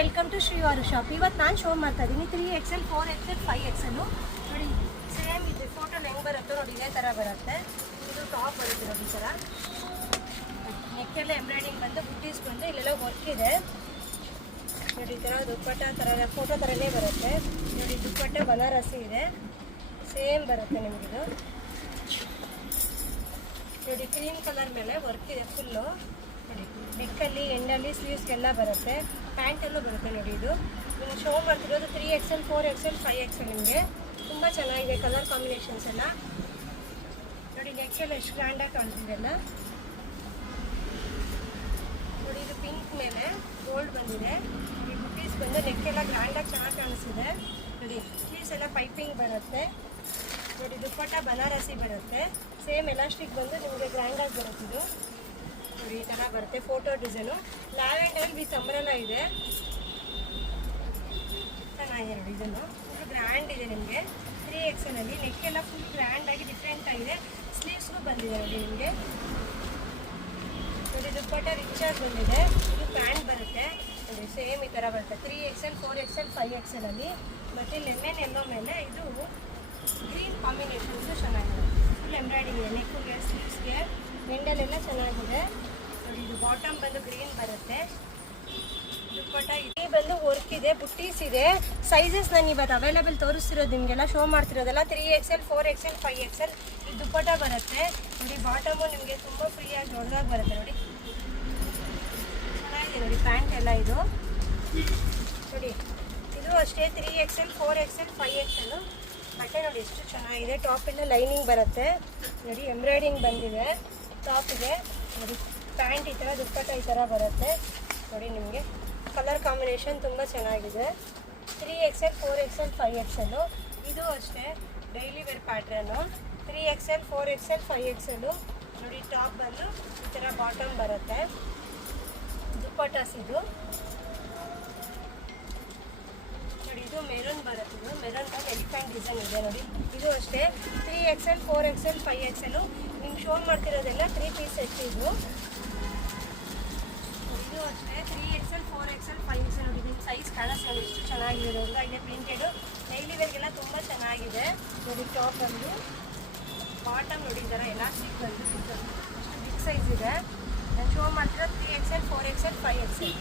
Welcome to Srivaru shop. ಇವತ್ತು ನಾನು show ಮಾಡ್ತಾ ಇದ್ದೀನಿ 3XL 4XL 5XL. ನೋಡಿ ಸೇಮ್ ಇದೆ ಫೋಟೋಲ್ಲಿ ಹೆಂಗೆ ಬರುತ್ತೋ ನೋಡಿ ಇದೇ ಥರ ಬರುತ್ತೆ. ಇದು ಟಾಪ್ ಬರುತ್ತೆ ನೋಡಿ ಈ ಥರ ನೆಕ್ಕೆಲ್ಲ ಎಂಬ್ರಾಯ್ಡಿಂಗ್ ಬಂದು ಬುಟ್ಟೀಸ್ ಬಂದು ಇಲ್ಲೆಲ್ಲ ವರ್ಕ್ ಇದೆ ನೋಡಿ. ಈ ಥರ ದುಪ್ಪಟ್ಟ ಥರ ಫೋಟೋ ಥರನೇ ಬರುತ್ತೆ ನೋಡಿ. ದುಪ್ಪಟ್ಟ ಬನಾರಸಿ ಇದೆ, ಸೇಮ್ ಬರುತ್ತೆ ನಿಮಗಿದು ನೋಡಿ. ಕ್ರೀಮ್ ಕಲರ್ ಮೇಲೆ ವರ್ಕ್ ಇದೆ ಫುಲ್ಲು ನೋಡಿ. ನೆಕ್ಕಲ್ಲಿ ಎಂಡಲ್ಲಿ ಸ್ಲೀವ್ಸ್ಗೆಲ್ಲ ಬರುತ್ತೆ, ಪ್ಯಾಂಟಲ್ಲೂ ಬರುತ್ತೆ ನೋಡಿ. ಇದು ನಿಮ್ಗೆ ಶೋ ಮಾಡ್ತಿರೋದು 3XL 4XL 5XL. ನಿಮಗೆ ತುಂಬ ಚೆನ್ನಾಗಿದೆ ಕಲರ್ ಕಾಂಬಿನೇಷನ್ಸ್ ಎಲ್ಲ ನೋಡಿ. ನೆಕ್ಕೆಲ್ಲ ಎಷ್ಟು ಗ್ರ್ಯಾಂಡಾಗಿ ಕಾಣ್ತಿದೆಲ್ಲ ನೋಡಿ. ಇದು ಪಿಂಕ್ ಮೇಲೆ ಗೋಲ್ಡ್ ಬಂದಿದೆ ಈ ಬುಟ್ಟೀಸ್ ಬಂದು ನೆಕ್ಕೆಲ್ಲ ಗ್ರ್ಯಾಂಡಾಗಿ ಚೆನ್ನಾಗಿ ಕಾಣಿಸ್ತಿದೆ ನೋಡಿ. ಸ್ಲೀವ್ಸ್ ಎಲ್ಲ ಪೈಪಿಂಗ್ ಬರುತ್ತೆ ನೋಡಿ. ದುಪ್ಪಟ್ಟ ಬನಾರಸಿ ಬರುತ್ತೆ, ಸೇಮ್ ಎಲಾಸ್ಟಿಕ್ ಬಂದು ನಿಮಗೆ ಗ್ರ್ಯಾಂಡಾಗಿ ಬರುತ್ತೆ ಇದು ನೋಡಿ. ಈ ಥರ ಬರುತ್ತೆ photo design. Lavender with umbrella ಇದೆ, ಚೆನ್ನಾಗಿದೆ ನೋಡಿ. ಇದನ್ನು ಫುಲ್ ಗ್ರ್ಯಾಂಡ್ ಇದೆ ನಿಮಗೆ 3XL ಅಲ್ಲಿ. ನೆಕ್ಕೆಲ್ಲ ಫುಲ್ ಗ್ರ್ಯಾಂಡಾಗಿ ಡಿಫ್ರೆಂಟ್ ಆಗಿದೆ, ಸ್ಲೀವ್ಸ್ಗೂ ಬಂದಿದೆ ನೋಡಿ ನಿಮಗೆ ನೋಡಿ. ದುಪ್ಪಟ್ಟ ರಿಚಾಗಿ ಬಂದಿದೆ. ಇದು ಪ್ಯಾಂಟ್ ಬರುತ್ತೆ ನೋಡಿ, ಸೇಮ್ ಈ ಥರ ಬರುತ್ತೆ 3XL 4XL 5XL ಅಲ್ಲಿ. ಮತ್ತು ಲೆಮನ್ ಎಲ್ಲೋ ಮೇಲೆ ಇದು ಗ್ರೀನ್ ಕಾಂಬಿನೇಷನ್ಸು ಚೆನ್ನಾಗಿದೆ. ಫುಲ್ ಎಂಬ್ರಾಯ್ಡಿಂಗ್ ಇದೆ ನೆಕ್ಗೆ ಸ್ಲೀವ್ಸ್ಗೆ ಎಂಡಲ್ಲೆಲ್ಲ ಚೆನ್ನಾಗಿದೆ ನೋಡಿ. ಇದು ಬಾಟಮ್ ಬಂದು ಗ್ರೀನ್ ಬರುತ್ತೆ. ದುಪ್ಪಟ್ಟ ಇಲ್ಲಿ ಬಂದು ವರ್ಕ್ ಇದೆ, ಬುಟ್ಟೀಸ್ ಇದೆ. ಸೈಜಸ್ ನಾನು ಇವತ್ತು ಅವೈಲೇಬಲ್ ತೋರಿಸ್ತಿರೋದು ನಿಮಗೆಲ್ಲ ಶೋ ಮಾಡ್ತಿರೋದೆಲ್ಲ 3XL 4XL 5XL. ಈ ದುಪ್ಪಟ್ಟ ಬರುತ್ತೆ ನೋಡಿ. ಬಾಟಮು ನಿಮಗೆ ತುಂಬ ಫ್ರೀಯಾಗಿ ದೊಡ್ಡದಾಗಿ ಬರುತ್ತೆ ನೋಡಿ, ಚೆನ್ನಾಗಿದೆ ನೋಡಿ. ಪ್ಯಾಂಟ್ ಎಲ್ಲ ಇದು ನೋಡಿ. ಇದು ಅಷ್ಟೇ 3XL 4XL 5XL. ಬಟ್ಟೆ ನೋಡಿ ಎಷ್ಟು ಚೆನ್ನಾಗಿದೆ. ಟಾಪೆಲ್ಲ ಲೈನಿಂಗ್ ಬರುತ್ತೆ ನೋಡಿ, ಎಂಬ್ರಾಯ್ಡಿಂಗ್ ಬಂದಿದೆ ಟಾಪಿಗೆ ನೋಡಿ. ಪ್ಯಾಂಟ್ ಈ ಥರ ದುಪ್ಪಟ್ಟ ಈ ಥರ ಬರುತ್ತೆ ನೋಡಿ. ನಿಮಗೆ ಕಲರ್ ಕಾಂಬಿನೇಷನ್ ತುಂಬ ಚೆನ್ನಾಗಿದೆ. 3XL 4XL 5XL. ಇದು ಅಷ್ಟೇ daily wear pattern 3XL 4XL 5XL ನೋಡಿ. ಟಾಪ್ ಬಂದು ಈ ಥರ ಬಾಟಮ್ ಬರುತ್ತೆ. ದುಪ್ಪಟ್ಟಾಸ್ ಇದು ನೋಡಿ. ಇದು ಮೆರೂನ್ ಬರುತ್ತೆ, ಇದು ಮೆರೂನ್ ಎಲಿಫೆಂಟ್ ಡಿಸೈನ್ ಇದೆ ನೋಡಿ. ಇದು ಅಷ್ಟೇ 3XL 4XL 5XL. ನಿಮ್ಗೆ ಶೋ ಮಾಡ್ತಿರೋದೆಲ್ಲ 3 ಪೀಸ್ ಸೆಟ್ ಇದು. ಇದು ಅಷ್ಟೇ 3XL 4XL 5XL ನೋಡಿ. ನಿಮ್ಗೆ ಸೈಜ್ ಕಾಣಿಸ್ತಾ ಎಷ್ಟು ಚೆನ್ನಾಗಿದೆ ಅಂತ. ಇದೆ ಪ್ರಿಂಟೆಡು ಡೈಲಿ ವೇರ್ಗೆಲ್ಲ ತುಂಬ ಚೆನ್ನಾಗಿದೆ ನೋಡಿ. ಟಾಪ್ ಬಂದು ಬಾಟಮ್ ನೋಡಿ ಈ ಥರ ಎಲಾಸ್ಟಿಕ್ ಬಂದು ಅಷ್ಟು ಬಿಗ್ ಸೈಜ್ ಇದೆ. ನಾನು ಶೋ ಮಾಡ್ತಿರೋ 3XL 4XL 5XL.